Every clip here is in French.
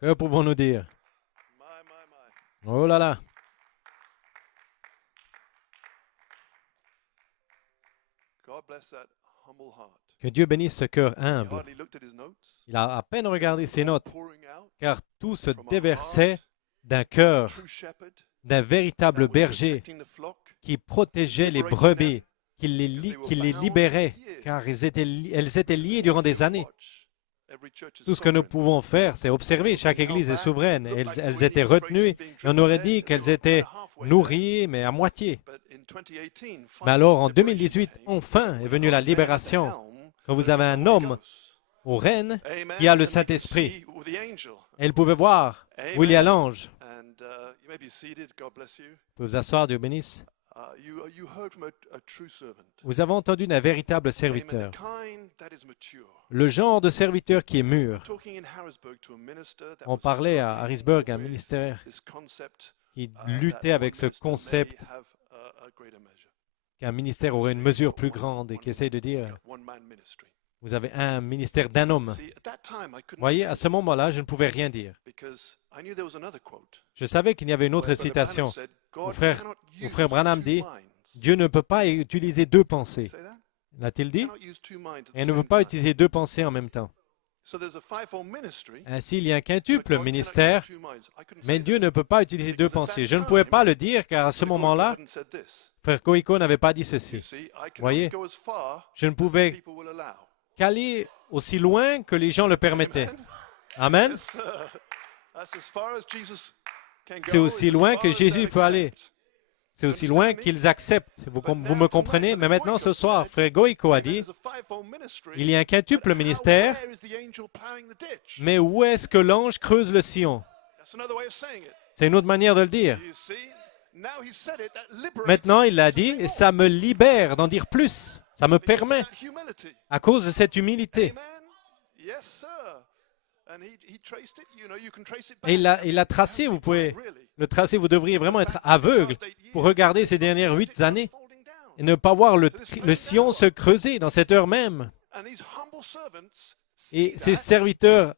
Que pouvons-nous dire? Oh là là! Que Dieu bénisse ce cœur humble. Il a à peine regardé ses notes, car tout se déversait d'un cœur, d'un véritable berger qui protégeait les brebis, qui les libérait, car elles étaient liées durant des années. Tout ce que nous pouvons faire, c'est observer. Chaque église est souveraine. Elles étaient retenues. Et on aurait dit qu'elles étaient nourries, mais à moitié. Mais alors, en 2018, enfin est venue la libération. Quand vous avez un homme au règne qui a le Saint-Esprit, et il pouvait voir où il y a l'ange. Vous pouvez vous asseoir, Dieu bénisse. Vous avez entendu d'un véritable serviteur. Le genre de serviteur qui est mûr. On parlait à Harrisburg, un ministère qui luttait avec ce concept qu'un ministère aurait une mesure plus grande et qui essaie de dire, vous avez un ministère d'un homme. Vous voyez, à ce moment-là, je ne pouvais rien dire. Je savais qu'il y avait une autre citation. Mon frère Branham dit, Dieu ne peut pas utiliser deux pensées. L'a-t-il dit? Et il ne peut pas utiliser deux pensées en même temps. Ainsi, il y a un quintuple ministère, mais Dieu ne peut pas utiliser deux pensées. Je ne pouvais pas le dire, car à ce moment-là, frère Koiko n'avait pas dit ceci. Vous voyez, je ne pouvais qu'aller aussi loin que les gens le permettaient. Amen. C'est aussi loin que Jésus peut aller. C'est aussi loin qu'ils acceptent. Vous me comprenez? Mais maintenant, ce soir, frère Goïko a dit, il y a un quintuple ministère, mais où est-ce que l'ange creuse le sillon? C'est une autre manière de le dire. Maintenant, il l'a dit, et ça me libère d'en dire plus. Ça me permet, à cause de cette humilité. Et il l'a tracé, vous pouvez le tracer, vous devriez vraiment être aveugle pour regarder ces dernières 8 années et ne pas voir le sillon se creuser dans cette heure même. Et ces serviteurs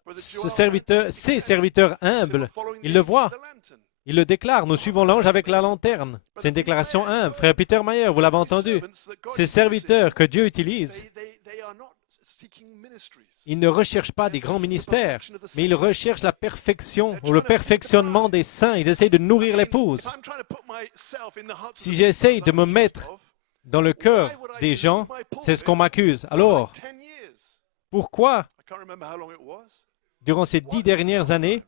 humbles, ils le voient. Ils le déclarent, nous suivons l'ange avec la lanterne. C'est une déclaration humble. Frère Peter Mayer, vous l'avez entendu. Ces serviteurs que Dieu utilise, ils ne recherchent pas des grands ministères, mais ils recherchent la perfection ou le perfectionnement des saints. Ils essayent de nourrir l'épouse. Si j'essaye de me mettre dans le cœur des gens, c'est ce qu'on m'accuse. Alors, pourquoi, durant ces 10 dernières années,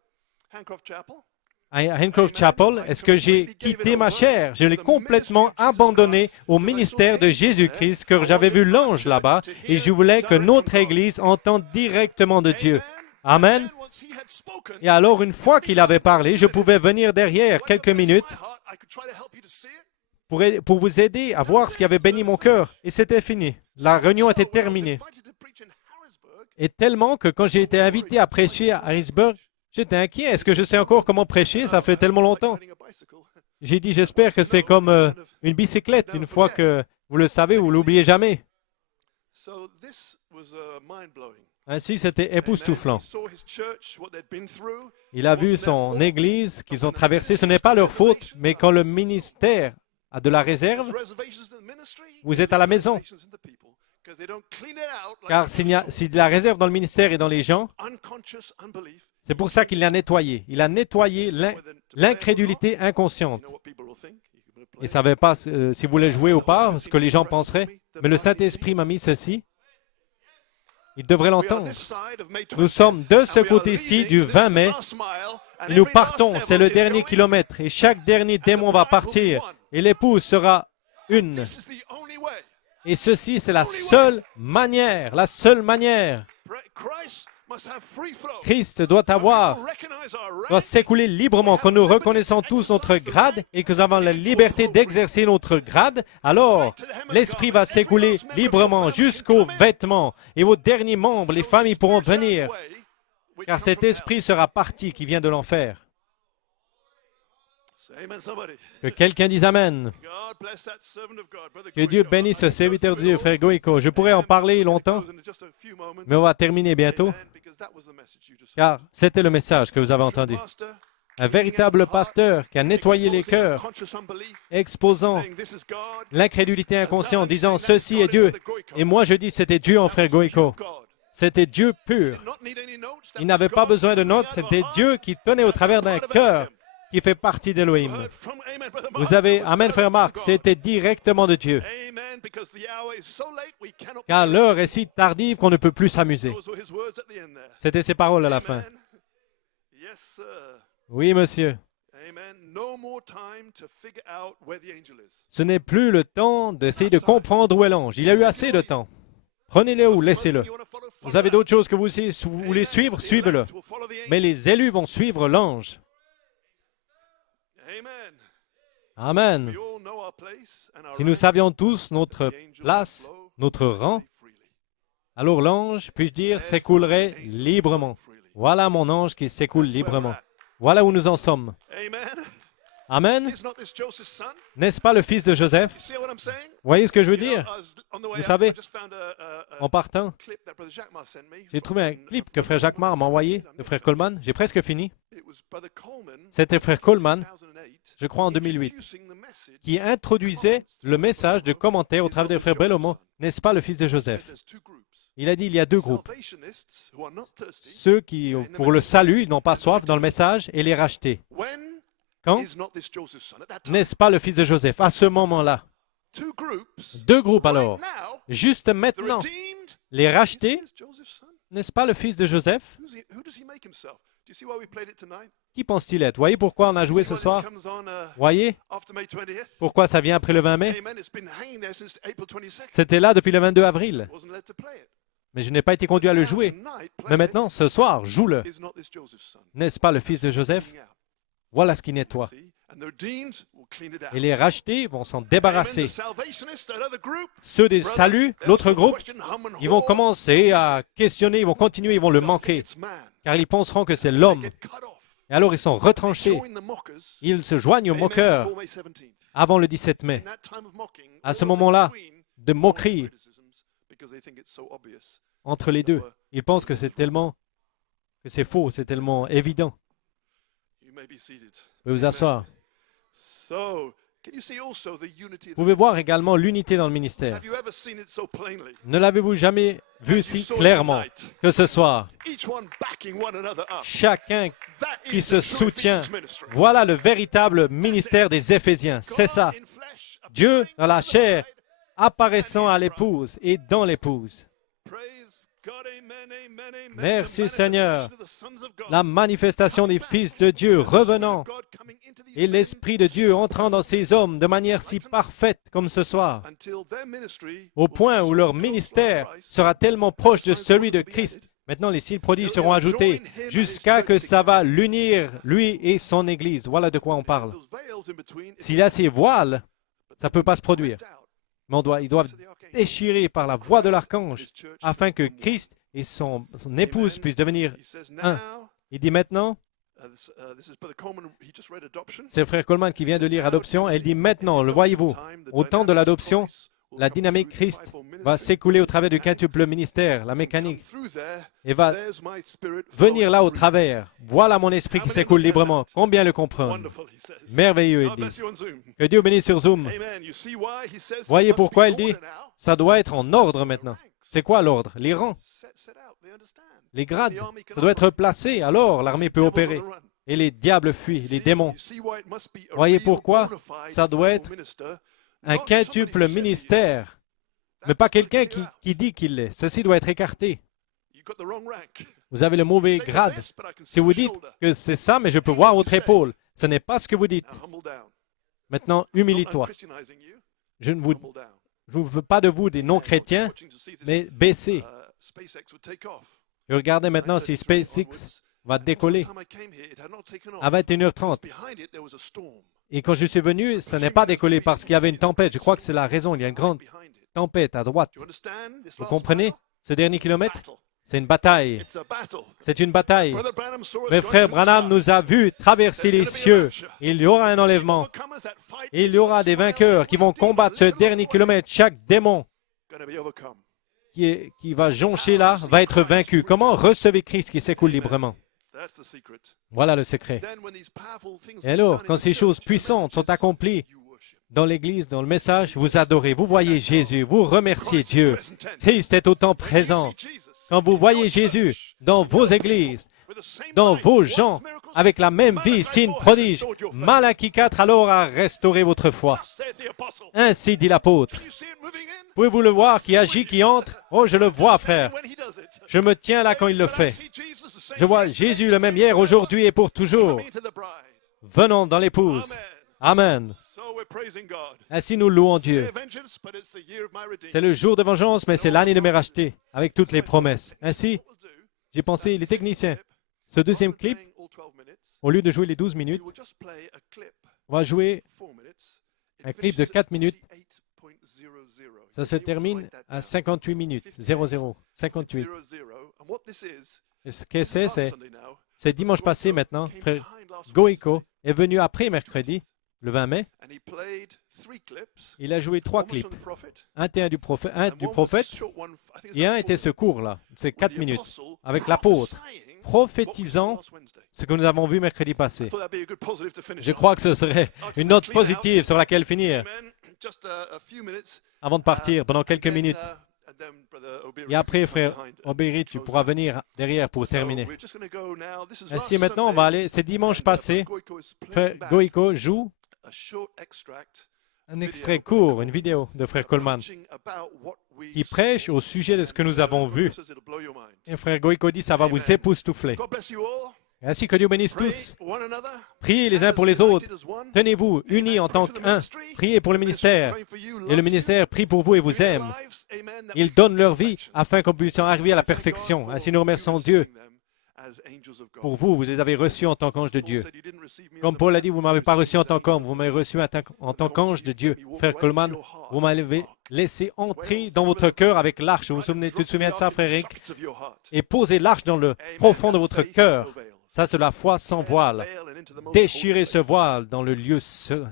à Hancroft Chapel, est-ce que j'ai quitté ma chair? Je l'ai complètement abandonné au ministère de Jésus-Christ, car j'avais vu l'ange là-bas et je voulais que notre Église entende directement de Dieu. Amen. Et alors, une fois qu'il avait parlé, je pouvais venir derrière quelques minutes pour vous aider à voir ce qui avait béni mon cœur. Et c'était fini. La réunion était terminée. Et tellement que quand j'ai été invité à prêcher à Harrisburg, j'étais inquiet. Est-ce que je sais encore comment prêcher? Ça fait tellement longtemps. J'ai dit, j'espère que c'est comme une bicyclette. Une fois que vous le savez, vous ne l'oubliez jamais. Ainsi, c'était époustouflant. Il a vu son Église qu'ils ont traversée. Ce n'est pas leur faute, mais quand le ministère a de la réserve, vous êtes à la maison. Car s'il y a de la réserve dans le ministère et dans les gens, c'est pour ça qu'il l'a nettoyé. Il a nettoyé l'incrédulité inconsciente. Il ne savait pas s'il voulait jouer ou pas, ce que les gens penseraient. Mais le Saint-Esprit m'a mis ceci. Il devrait l'entendre. Nous sommes de ce côté-ci du 20 mai. Et nous partons. C'est le dernier kilomètre. Et chaque dernier démon va partir. Et l'épouse sera une. Et ceci, c'est la seule manière. La seule manière. Christ doit s'écouler librement. Quand nous reconnaissons tous notre grade et que nous avons la liberté d'exercer notre grade, alors l'Esprit va s'écouler librement jusqu'aux vêtements. Et aux derniers membres, les familles pourront venir, car cet esprit sera parti qui vient de l'enfer. Que quelqu'un dise Amen. Que Dieu bénisse ce serviteur de Dieu, frère Goïko. Je pourrais en parler longtemps, mais on va terminer bientôt, car c'était le message que vous avez entendu. Un véritable pasteur qui a nettoyé les cœurs, exposant l'incrédulité inconsciente, disant « Ceci est Dieu ». Et moi, je dis « C'était Dieu en frère Goïko ». C'était Dieu pur. Il n'avait pas besoin de notes, c'était Dieu qui tenait au travers d'un cœur qui fait partie d'Élohim. Vous avez, Amen frère Marc, c'était directement de Dieu. Car l'heure est si tardive qu'on ne peut plus s'amuser. C'était ses paroles à la fin. Oui, monsieur. Ce n'est plus le temps d'essayer de comprendre où est l'ange. Il y a eu assez de temps. Prenez-le ou laissez-le. Vous avez d'autres choses que vous voulez suivre, suivez-le. Mais les élus vont suivre l'ange. Amen. Si nous savions tous notre place, notre rang, alors l'ange, puis-je dire, s'écoulerait librement. Voilà mon ange qui s'écoule librement. Voilà où nous en sommes. Amen. N'est-ce pas le fils de Joseph? Vous voyez ce que je veux dire? Vous savez, en partant, j'ai trouvé un clip que frère Jacquemart m'a envoyé, de frère Coleman. J'ai presque fini. C'était frère Coleman, je crois en 2008, qui introduisait le message de commentaire au travers de frère Brelomo. N'est-ce pas le fils de Joseph? Il a dit il y a deux groupes. Ceux qui, pour le salut, n'ont pas soif dans le message et les racheter. Quand? N'est-ce pas le fils de Joseph? À ce moment-là. Deux groupes alors. Juste maintenant. Les rachetés. N'est-ce pas le fils de Joseph? Qui pense-t-il être? Voyez pourquoi on a joué ce soir? Voyez pourquoi ça vient après le 20 mai? C'était là depuis le 22 avril. Mais je n'ai pas été conduit à le jouer. Mais maintenant, ce soir, joue-le. N'est-ce pas le fils de Joseph? Voilà ce qui nettoie. Et les rachetés vont s'en débarrasser. Ceux des saluts, l'autre groupe, ils vont commencer à questionner, ils vont continuer, ils vont le manquer. Car ils penseront que c'est l'homme. Et alors ils sont retranchés. Ils se joignent aux moqueurs avant le 17 mai. À ce moment-là, de moquerie entre les deux. Ils pensent que c'est tellement, que c'est faux, c'est tellement évident. Vous pouvez vous asseoir. Vous pouvez voir également l'unité dans le ministère. Ne l'avez-vous jamais vu si clairement que ce soir? Chacun qui se soutient. Voilà le véritable ministère des Éphésiens. C'est ça. Dieu dans la chair apparaissant à l'épouse et dans l'épouse. Merci Seigneur. La manifestation des fils de Dieu revenant et l'Esprit de Dieu entrant dans ces hommes de manière si parfaite comme ce soir, au point où leur ministère sera tellement proche de celui de Christ. Maintenant, les signes prodiges seront ajoutés jusqu'à que ça va l'unir, lui et son Église. Voilà de quoi on parle. S'il y a ces voiles, ça ne peut pas se produire. Mais ils doivent déchirer par la voix de l'archange afin que Christ et son épouse puissent devenir un. Il dit maintenant, c'est frère Coleman qui vient de lire Adoption, et il dit maintenant, le voyez-vous, au temps de l'adoption, la dynamique Christ va s'écouler au travers du quintuple ministère, la mécanique, et va venir là au travers. Voilà mon esprit qui s'écoule librement. Combien le comprendre? Merveilleux, il dit. Que Dieu bénisse sur Zoom. Voyez pourquoi il dit, ça doit être en ordre maintenant. C'est quoi l'ordre? Les rangs, les grades, ça doit être placé, alors l'armée peut opérer. Et les diables fuient, les démons. Voyez pourquoi ça doit être un quintuple ministère, mais pas quelqu'un qui dit qu'il l'est. Ceci doit être écarté. Vous avez le mauvais grade. Si vous dites que c'est ça, mais je peux voir votre épaule, ce n'est pas ce que vous dites. Maintenant, humilie-toi. Je ne veux pas de vous des non-chrétiens, mais baissez. Je regardais maintenant si SpaceX va décoller à 21h30. Et quand je suis venu, ça n'est pas décollé parce qu'il y avait une tempête. Je crois que c'est la raison. Il y a une grande tempête à droite. Vous comprenez? Ce dernier kilomètre, C'est une bataille. C'est une bataille. Mais frère Branham nous a vus traverser les cieux. Il y aura un enlèvement. Il y aura des vainqueurs qui vont combattre ce dernier kilomètre. Chaque démon qui va joncher là va être vaincu. Comment recevez Christ qui s'écoule librement? Voilà le secret. Et alors, quand ces choses puissantes sont accomplies dans l'Église, dans le message, vous adorez, vous voyez Jésus, vous remerciez Dieu. Christ est au temps présent. Quand vous voyez Jésus dans vos églises, dans vos gens, avec la même vie, signe, prodige, Malachie 4 alors a restauré votre foi. Ainsi dit l'apôtre. Pouvez-vous le voir qui agit, qui entre? Oh, je le vois, frère. Je me tiens là quand il le fait. Je vois Jésus le même hier, aujourd'hui et pour toujours. Venons dans l'épouse. Amen. Ainsi nous louons Dieu. C'est le jour de vengeance, mais c'est l'année de me racheter, avec toutes les promesses. Ainsi, j'ai pensé, les techniciens, ce deuxième clip, au lieu de jouer les 12 minutes, on va jouer un clip de 4 minutes. Ça se termine à 58 minutes, 00, 58. Et ce que c'est dimanche passé maintenant, frère Goïko est venu après mercredi, le 20 mai. Il a joué 3 clips. Un était du prophète, et un était ce court-là, c'est 4 minutes, avec l'apôtre, prophétisant ce que nous avons vu mercredi passé. Je crois que ce serait une note positive sur laquelle finir. Avant de partir, pendant quelques minutes. Et après, frère Obéry, tu pourras venir derrière pour terminer. Ainsi, maintenant, on va aller. C'est dimanche passé. Frère Goïko joue un extrait court, une vidéo de frère Coleman, qui prêche au sujet de ce que nous avons vu. Et frère Goïko dit, ça va vous époustoufler. Ainsi que Dieu bénisse tous. Priez les uns pour les autres. Tenez-vous unis en tant qu'un. Priez pour le ministère. Et le ministère prie pour vous et vous aime. Ils donnent leur vie afin qu'on puisse arriver à la perfection. Ainsi nous remercions Dieu. Pour vous, vous les avez reçus en tant qu'ange de Dieu. Comme Paul a dit, vous ne m'avez pas reçu en tant qu'homme, vous m'avez reçu en tant qu'ange de Dieu. Frère Coleman, vous m'avez laissé entrer dans votre cœur avec l'arche. Tu te souviens de ça, frère Eric? Et posez l'arche dans le profond de votre cœur. Ça, c'est la foi sans voile. Déchirez ce voile dans le lieu saint,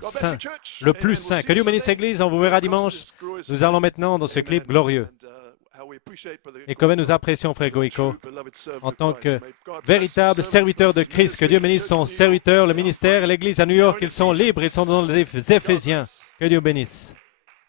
le plus saint. Que Dieu bénisse l'Église. On vous verra dimanche. Nous allons maintenant dans ce clip glorieux. Et comme nous apprécions, frère Goïko, en tant que véritable serviteur de Christ, que Dieu bénisse son serviteur, le ministère, l'Église à New York. Ils sont libres, ils sont dans les Éphésiens. Que Dieu bénisse.